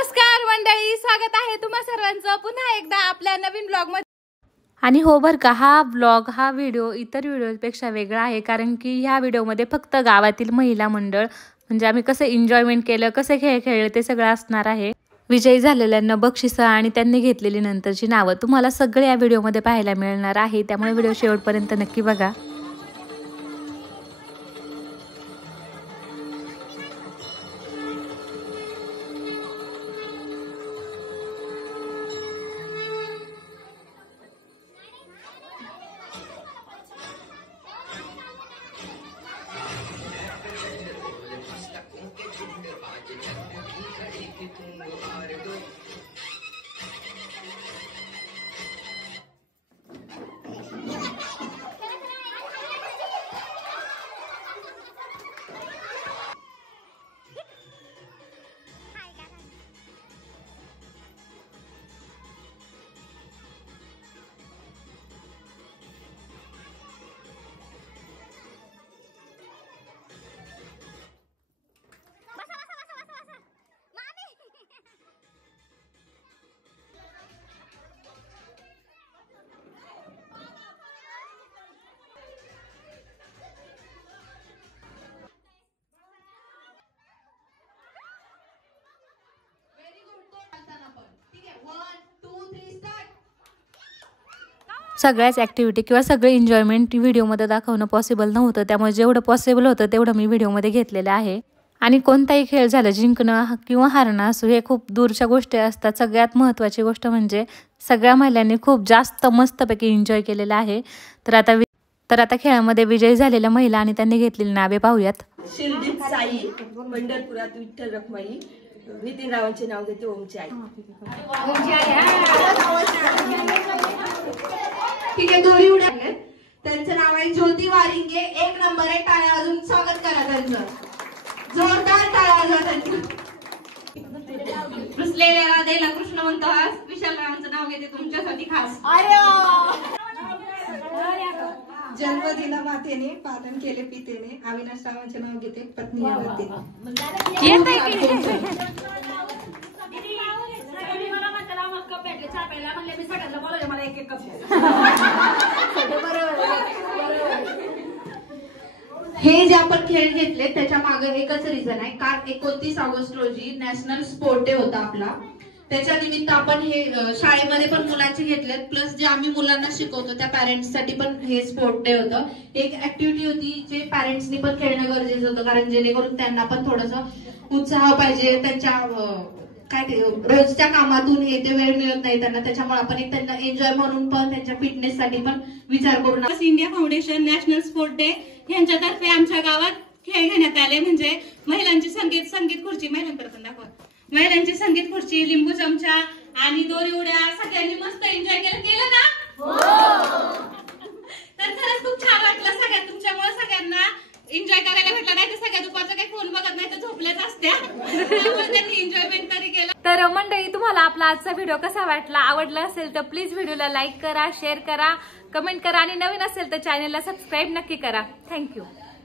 नमस्कार मंडळी, स्वागत आहे तुम्हा सर्वांचं पुन्हा एकदा आपल्या नवीन ब्लॉग मध्ये। आणि हो बर का, हा व्हिडिओ इतर व्हिडिओपेक्षा वेगळा आहे, कारण की ह्या व्हिडिओमध्ये फक्त गावातील महिला मंडळ म्हणजे आम्ही कसं एन्जॉयमेंट केलं, कसे खेळ खेळले ते सगळं असणार आहे। विजयी झालेल्यांना बक्षिसं आणि त्यांनी घेतलेली नंतरची नावं तुम्हाला सगळे या व्हिडिओमध्ये पाहायला मिळणार आहे, त्यामुळे व्हिडिओ शेवटपर्यंत नक्की बघा। सगळ्याच ॲक्टिव्हिटी किंवा सगळे एन्जॉयमेंट व्हिडिओमध्ये दाखवणं पॉसिबल नव्हतं, त्यामुळे जेवढं पॉसिबल होतं तेवढं मी व्हिडिओमध्ये घेतलेलं आहे। आणि कोणताही खेळ झाला, जिंकणं किंवा हारणं असो, हे खूप दूरच्या गोष्टी असतात। सगळ्यात महत्त्वाची गोष्ट म्हणजे सगळ्या महिलांनी खूप जास्त मस्तपैकी एन्जॉय केलेलं आहे। तर आता खेळामध्ये विजयी झालेल्या महिला आणि त्यांनी घेतलेली नावे पाहूयात। शिर्डीत साई, पंढरपुरात विठ्ठल रखमाई, नितीन रावांचे नाव घेते ओमची आई। ठीक आहे, दोरी उडाले। त्यांचं नाव आहे ज्योती वारिंगे, 1 नंबर आहे। टाळ्या वाजून स्वागत करा त्यांचं, जोरदार टाळ्या वाजवा त्यांचं। रुसलेल्या राधेला कृष्ण म्हणतो हास, विशाल रावांचं नाव घेते तुमच्यासाठी खास। जन्म दिला मातेने, पालन केले पितेने, अविनाश रावांचे नाव घेते पत्नी आवडते। हे जे आपण खेळ घेतले त्याच्या मागे एकच रिझन आहे, कारण 29 ऑगस्ट रोजी नॅशनल स्पोर्ट डे होता आपला। त्याच्या निमित्त आपण हे शाळेमध्ये पण मुलांचे घेतलेत, प्लस जे आम्ही मुलांना शिकवतो त्या पॅरेंट्स साठी पण हे स्पोर्ट डे होतं। एक ऍक्टिव्हिटी होती जे पॅरेंट्सनी पण खेळणं गरजेचं होतं, कारण जेणेकरून त्यांना पण थोडंसं उत्साह पाहिजे। त्यांच्या काय ते रोजच्या कामातून हे ते वेळ मिळत नाही त्यांना, त्याच्यामुळे आपण एक त्यांना एन्जॉय म्हणून पण त्यांच्या फिटनेस साठी पण विचार करून India foundation national sport day यांच्यातर्फे आमच्या गावात खेळ घेण्यात आले। म्हणजे महिलांची संगीत खुर्ची, महिलांकडे पण दाखवा, महिलांची संगीत खुर्ची, लिंबू चमचा आणि दोरी उड्या, सगळ्यांनी मस्त एन्जॉय केलं ना? तर खरंच खूप छान वाटलं सगळ्यात, तुमच्यामुळे सगळ्यांना एन्जॉय करायला भेटला। नाही तर सगळ्या दुपारचं काही फोन बघत नाही तर झोपल्याच असत्या, त्यामुळे त्यांनी एन्जॉयमेंट तरी केलं। तर मंडळी, तुम्हाला आपला आजचा व्हिडिओ कसा वाटला? आवडला असेल तर प्लीज व्हिडिओला लाईक करा, शेअर करा, कमेंट करा आणि नवीन असेल तर चॅनलला सबस्क्राईब नक्की करा। थँक्यू।